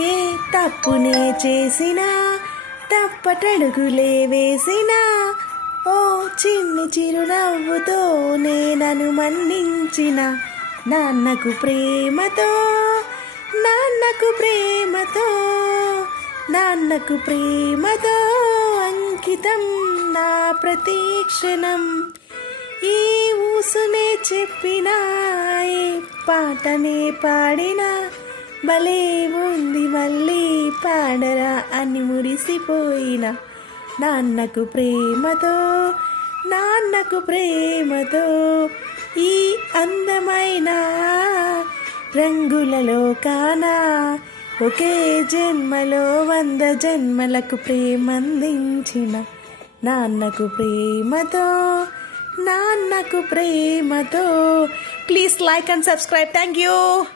ఏ తప్పునే చేసినా తప్పటడుగులే వేసినా ఓ చిన్ని చిరునవ్వుతో నన్ను మన్నించిన నాన్నకు ప్రేమతో నాన్నకు ప్రేమతో నాన్నకు ప్రేమతో అంకితం నా ప్రతీక్షణం. ఈ ఊసునే చెప్పినా ఏ పాటనే పాడినా భలే ఉంది మళ్ళీ పాడరా అని మురిసిపోయిన నాన్నకు ప్రేమతో నాన్నకు ప్రేమతో ఈ అందమైన రంగులలో కానా ఒకే జన్మలో 100 జన్మలకు ప్రేమందించిన Nannaku Prematho Nannaku Prematho. Please like and subscribe. Thank you.